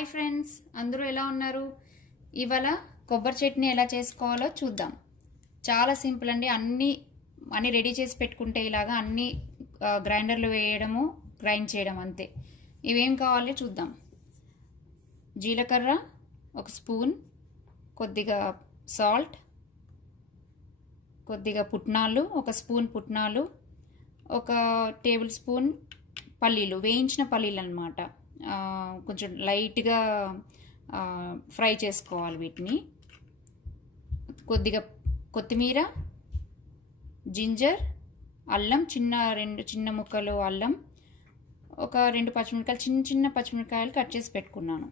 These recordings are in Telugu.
హాయ్ ఫ్రెండ్స్, అందరూ ఎలా ఉన్నారు? ఇవాళ కొబ్బరి చట్నీ ఎలా చేసుకోవాలో చూద్దాం. చాలా సింపుల్ అండి. అన్నీ రెడీ చేసి పెట్టుకుంటే ఇలాగా అన్నీ గ్రైండర్లో వేయడము, గ్రైండ్ చేయడం అంతే. ఇవేం కావాలో చూద్దాం. జీలకర్ర 1 స్పూన్, కొద్దిగా సాల్ట్, కొద్దిగా పుట్నాలు 1 స్పూన్ పుట్నాలు, 1 టేబుల్ స్పూన్ పల్లీలు, వేయించిన పల్లీలు అన్నమాట. కొంచెం లైట్గా ఫ్రై చేసుకోవాలి వీటిని. కొద్దిగా కొత్తిమీర, జింజర్, అల్లం, 2 చిన్న ముక్కలు అల్లం, 2 పచ్చిమిరపకాయలు, చిన్న పచ్చిమిరపకాయలు కట్ చేసి పెట్టుకున్నాను.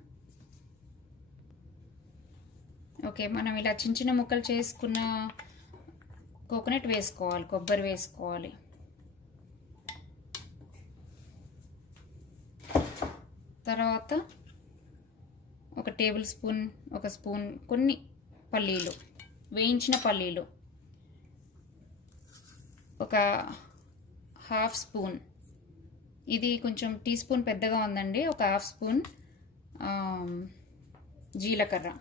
ఓకే, మనం ఇలా చిన్న ముక్కలు చేసుకున్న కోకోనట్ వేసుకోవాలి, కొబ్బరి వేసుకోవాలి. తర్వాత 1 టేబుల్ స్పూన్, 1 స్పూన్ కొన్ని పల్లీలు, వేయించిన పల్లీలు, 1/2 స్పూన్, ఇది కొంచెం టీ స్పూన్ పెద్దగా ఉందండి, 1/2 స్పూన్ జీలకర్ర,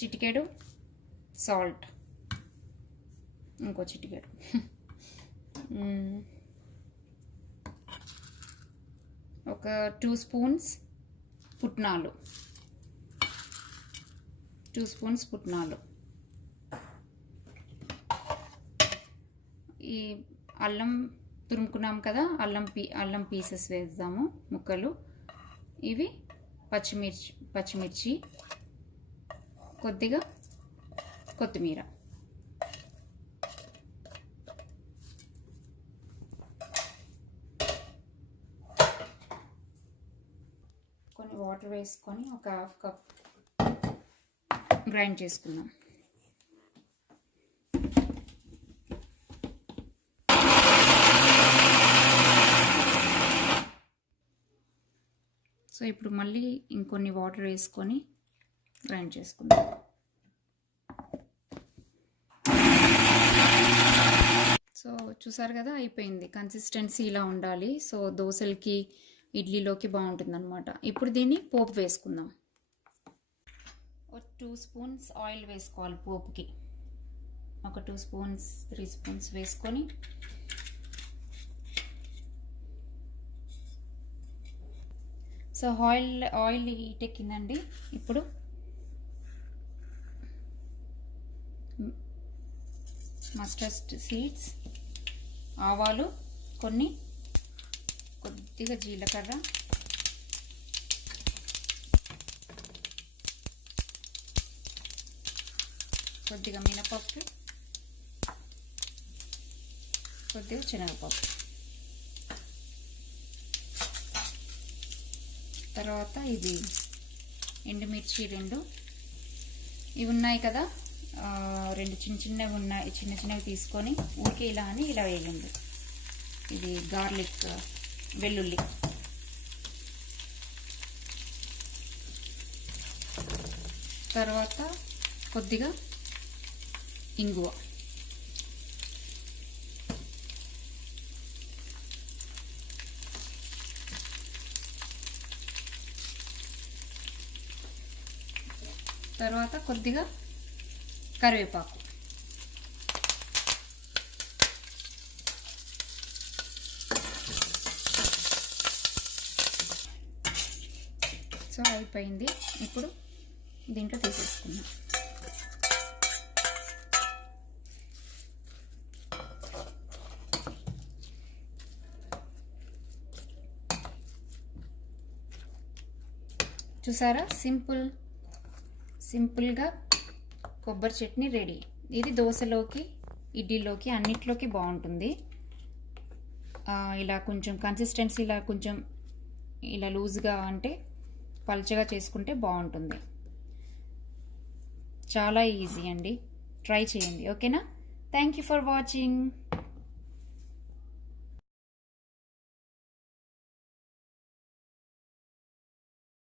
చిటికెడు సాల్ట్, ఇంకో చిటికెడు, 2 స్పూన్స్ పుట్నాలు, 2 స్పూన్స్ పుట్నాలు. ఈ అల్లం తురుముకున్నాం కదా, అల్లం పీసెస్ వేద్దాము, ముక్కలు. ఇవి పచ్చిమిర్చి, కొద్దిగా కొత్తిమీర. కొన్ని వాటర్ వేసుకొని 1/2 కప్ గ్రైండ్ చేసుకుందాం. సో ఇప్పుడు మళ్ళీ ఇంకొన్ని వాటర్ వేసుకొని గ్రైండ్ చేసుకుందాం. సో చూసారు కదా, అయిపోయింది. కన్సిస్టెన్సీ ఇలా ఉండాలి. సో దోశలకి, ఇడ్లీలోకి బాగుంటుంది అనమాట. ఇప్పుడు దీన్ని పోపు వేసుకుందాం. 2 స్పూన్స్ ఆయిల్ వేసుకోవాలి పోపుకి. 2 స్పూన్స్ 3 స్పూన్స్ వేసుకొని సో ఆయిల్ హీట్ ఎక్కిందండి. ఇప్పుడు మస్టర్డ్ సీడ్స్, ఆవాలు కొన్ని, కొద్దిగా జీలకర్ర, కొద్దిగా మినపప్పు, కొద్దిగా శనగపప్పు. తర్వాత ఇది ఎండుమిర్చి 2 ఇవి ఉన్నాయి కదా, 2 చిన్నవి ఉన్నాయి. చిన్నవి తీసుకొని ఊరికే ఇలా వేయండి. ఇది గార్లిక్, వెల్లుల్లి. తర్వాత కొద్దిగా ఇంగువ. తర్వాత కొద్దిగా కరివేపాకు. సో అయిపోయింది. ఇప్పుడు దీంట్లో తీసేసుకుందాం. చూసారా, సింపుల్గా కొబ్బరి చట్నీ రెడీ. ఇది దోశలోకి, ఇడ్లీలోకి, అన్నిట్లోకి బాగుంటుంది. ఇలా కొంచెం కన్సిస్టెన్సీ ఇలా లూజ్గా, అంటే పల్చగా చేసుకుంటే బాగుంటుంది. చాలా ఈజీ అండి, ట్రై చేయండి. ఓకేనా? Thank you for watching.